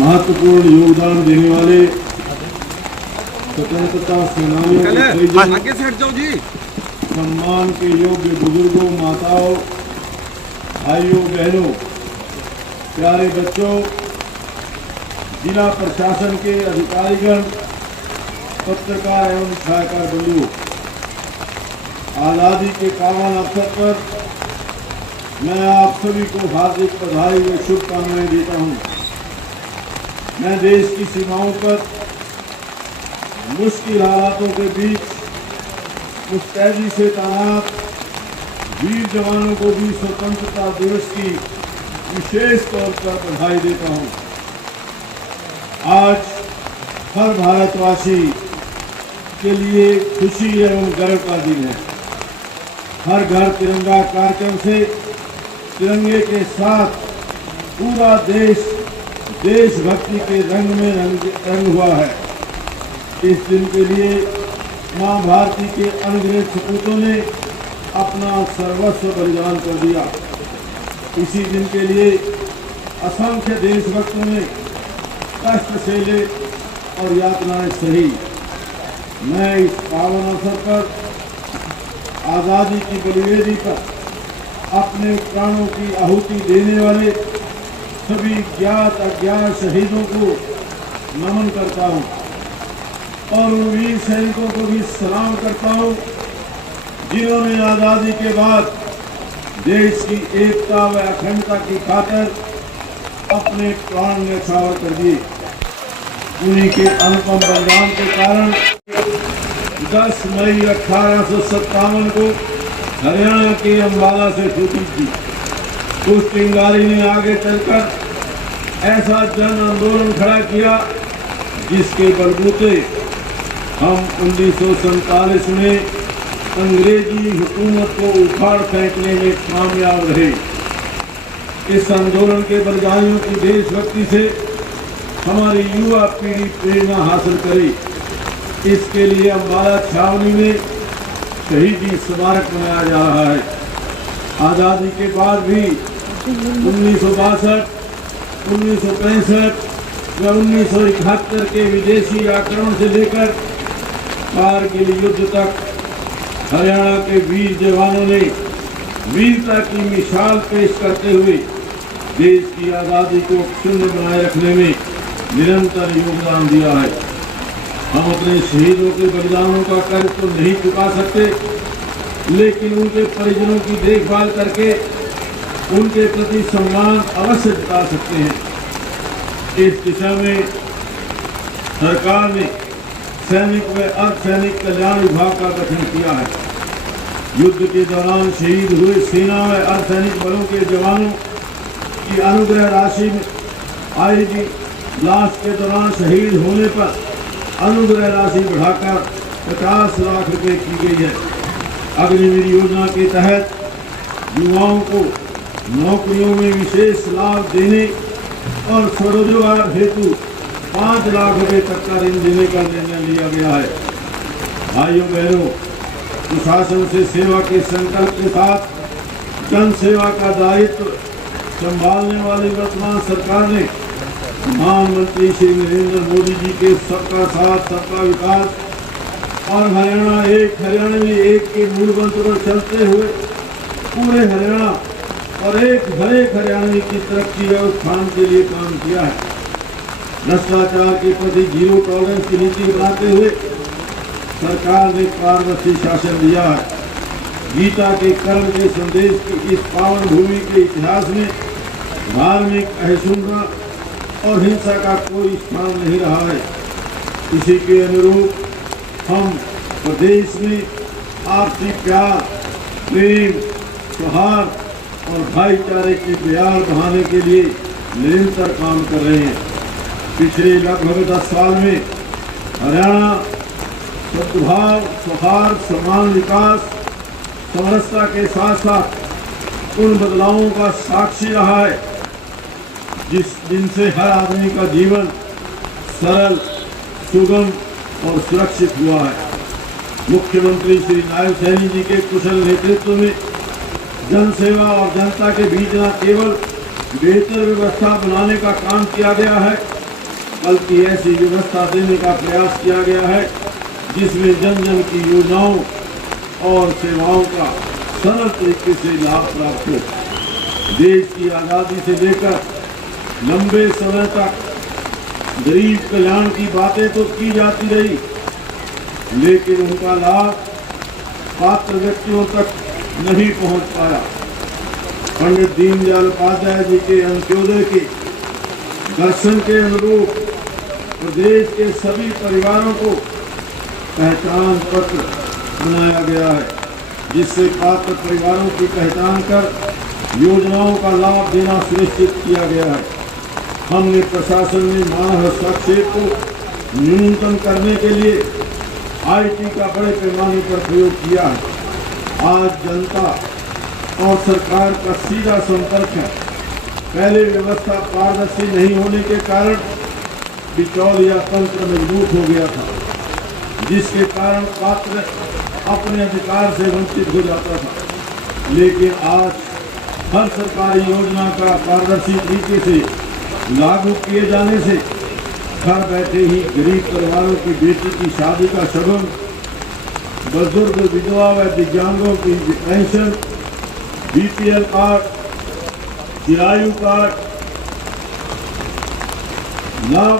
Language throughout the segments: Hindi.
महत्वपूर्ण योगदान देने वाले स्वतंत्रता सेनानियों आगे से हट जाओ जी। सम्मान के योग्य बुजुर्गों, माताओं, भाइयों, बहनों, प्यारे बच्चों, जिला प्रशासन के अधिकारीगण, पत्रकार एवं छायाकार बंधुओं, आज़ादी के पावन अवसर पर मैं आप सभी को हार्दिक बधाई व शुभकामनाएं देता हूं। मैं देश की सीमाओं पर मुश्किल हालातों के बीच मुस्तैदी से तैनात वीर जवानों को भी स्वतंत्रता दिवस की विशेष तौर पर बधाई देता हूं। आज हर भारतवासी के लिए खुशी एवं गर्व का दिन है। हर घर तिरंगा कार्यक्रम से तिरंगे के साथ पूरा देश देशभक्ति के रंग में रंग हुआ है। इस दिन के लिए मां भारती के अनगिनत सपूतों ने अपना सर्वस्व बलिदान कर दिया। इसी दिन के लिए असंख्य देशभक्तों ने कष्ट झेले और यातनाएं सही। मैं इस पावन अवसर पर आज़ादी की बलिवेदी पर अपने प्राणों की आहुति देने वाले सभी ज्ञात अज्ञात शहीदों को नमन करता हूं और उन वीर सैनिकों को भी सलाम करता हूं जिन्होंने आज़ादी के बाद देश की एकता व अखंडता की खातिर अपने प्राण न्यौछावर कर दिए। उन्हीं के अनुपम बलिदान के कारण 10 मई 1857 को हरियाणा के अम्बाला से छूटी थी। उस चिंगारी ने आगे चलकर ऐसा जन आंदोलन खड़ा किया जिसके बलबूते हम 1947 में अंग्रेजी हुकूमत को उखाड़ फेंकने में कामयाब रहे। इस आंदोलन के बलिदानियों की देशभक्ति से हमारी युवा पीढ़ी प्रेरणा हासिल करे। इसके लिए अम्बाला छावनी में शहीदी स्मारक बनाया जा रहा है। आज़ादी के बाद भी 1962, 1965 व 1971 के विदेशी आक्रमण से लेकर कारगिल युद्ध तक हरियाणा के वीर जवानों ने वीरता की मिसाल पेश करते हुए देश की आज़ादी को अक्षुण्ण बनाए रखने में निरंतर योगदान दिया है। हम अपने शहीदों के बलिदानों का कर्ज तो नहीं चुका सकते, लेकिन उनके परिजनों की देखभाल करके उनके प्रति सम्मान अवश्य जता सकते हैं। इस दिशा में सरकार ने सैनिक व अर्धसैनिक कल्याण विभाग का गठन किया है। युद्ध के दौरान शहीद हुए सेना व अर्धसैनिक बलों के जवानों की अनुग्रह राशि में आएगी। लास्ट के दौरान शहीद होने पर अनुग्रह राशि बढ़ाकर 50 लाख रुपए की गई है। अग्निवीर योजना के तहत युवाओं को नौकरियों में विशेष लाभ देने और स्वरोजगार हेतु 5 लाख रुपए तक का ऋण देने का निर्णय लिया गया है। भाइयों बहनों, प्रशासन से सेवा के संकल्प के साथ जन सेवा का दायित्व संभालने वाली वर्तमान सरकार ने प्रधानमंत्री श्री नरेंद्र मोदी जी के सबका साथ सबका विकास और हरियाणा में एक के मूल मंत्र पर चलते हुए पूरे हरियाणा और हर एक हरियाणवी की तरक्की व उत्थान के लिए काम किया है। भ्रष्टाचार के प्रति जीरो टॉलरेंस की नीति बनाते हुए सरकार ने पारदर्शी शासन दिया है। गीता के कर्म के संदेश की इस पावन भूमि के इतिहास में धार्मिक असहिष्णुता और हिंसा का कोई स्थान नहीं रहा है। इसी के अनुरूप हम प्रदेश में आपसी प्यार, प्रेम, सौहार्द और भाईचारे की बयार बढ़ाने के लिए निरंतर काम कर रहे हैं। पिछले लगभग 10 साल में हरियाणा सद्भाव, सौहार्द, समान विकास, समरसता के साथ साथ उन बदलावों का साक्षी रहा है जिनसे हर आदमी का जीवन सरल, सुगम और सुरक्षित हुआ है। मुख्यमंत्री श्री नायब सैनी जी के कुशल नेतृत्व में जन सेवा और जनता के बीच न केवल बेहतर व्यवस्था बनाने का काम किया गया है, बल्कि ऐसी व्यवस्था देने का प्रयास किया गया है जिसमें जन जन की योजनाओं और सेवाओं का सरल तरीके से लाभ प्राप्त हो। देश की आज़ादी से लेकर लंबे समय तक गरीब कल्याण की बातें तो की जाती रही, लेकिन उनका लाभ पात्र व्यक्तियों तक नहीं पहुंच पाया। पंडित दीनदयाल उपाध्याय जी के अंत्योदय के दर्शन के अनुरूप प्रदेश के सभी परिवारों को पहचान पत्र बनाया गया है, जिससे पात्र परिवारों की पहचान कर योजनाओं का लाभ देना सुनिश्चित किया गया है। हमने प्रशासन में मानव हस्तक्षेप को न्यूनतम करने के लिए IT का बड़े पैमाने पर प्रयोग किया है। आज जनता और सरकार का सीधा संपर्क है। पहले व्यवस्था पारदर्शी नहीं होने के कारण बिचौलिया तंत्र मजबूत हो गया था, जिसके कारण पात्र अपने अधिकार से वंचित हो जाता था। लेकिन आज हर सरकारी योजना का पारदर्शी तरीके से लागू किए जाने से घर बैठे ही गरीब परिवारों की बेटी की शादी का शगुन, बुजुर्ग विधवा व दिव्यांगों की pension, BPL card, Chirayu card लाभ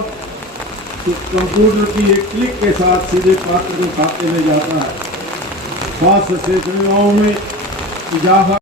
कंप्यूटर की एक क्लिक के साथ सीधे पात्र के खाते में जाता है। स्वास्थ्य सेवाओं में इजाफा